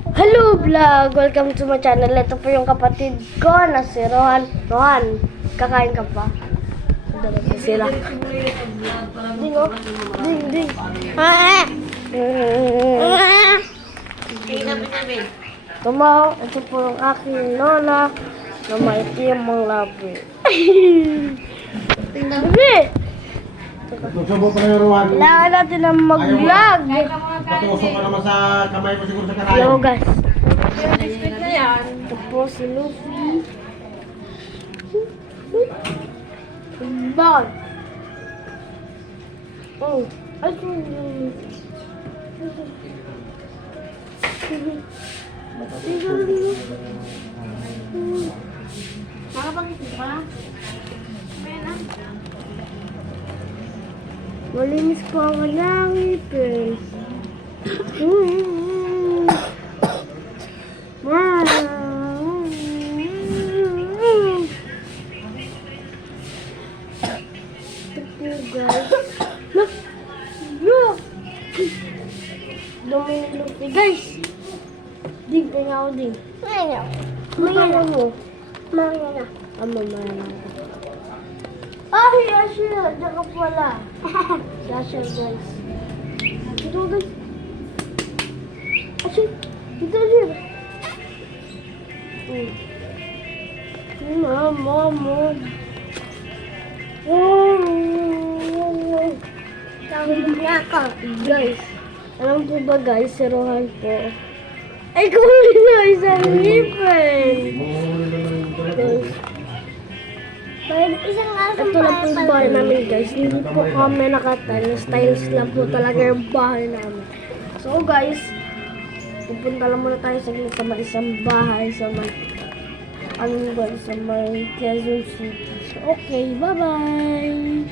Hello vlog! Welcome to my channel. Ito po yung kapatid ko na si Rohan. Rohan, kakain ka pa? Dalawa po sila. Ding oh. Ding, ding. Tumaw, ito po yung aking lola na may timang labi. Bebe! Nagsubo pa na yung ruwan. Kailangan natin na mag-vlog. Patusok ka naman sa kamay ko siguro sa kanayan. Yo guys. Respect na yan. Ito po si Luffy. Bag. Oh. Ay, Makapangit ba? malinis po ang langit eh. Guys. Look! Look! Dumi ni Luffy. Guys! Dig, tingnan ako din. Ayaw. Maya mo. Maya na. Maya na. Ay, Asher! Diyan ka pala. Si Asher, guys. Dito, guys. Asher! Dito, Asher! Mama mo. Tawag niya ka. Guys, alam po ba guys, si Rohan po. Ay, kulit na isang ngipin. Guys. Ito lang po yung bahay namin guys. Hindi po kami nakatile. Styles lang po talaga yung bahay namin. So guys, pupunta lang muna tayo sa isang bahay sa may sa may Quezon City. So okay, bye-bye!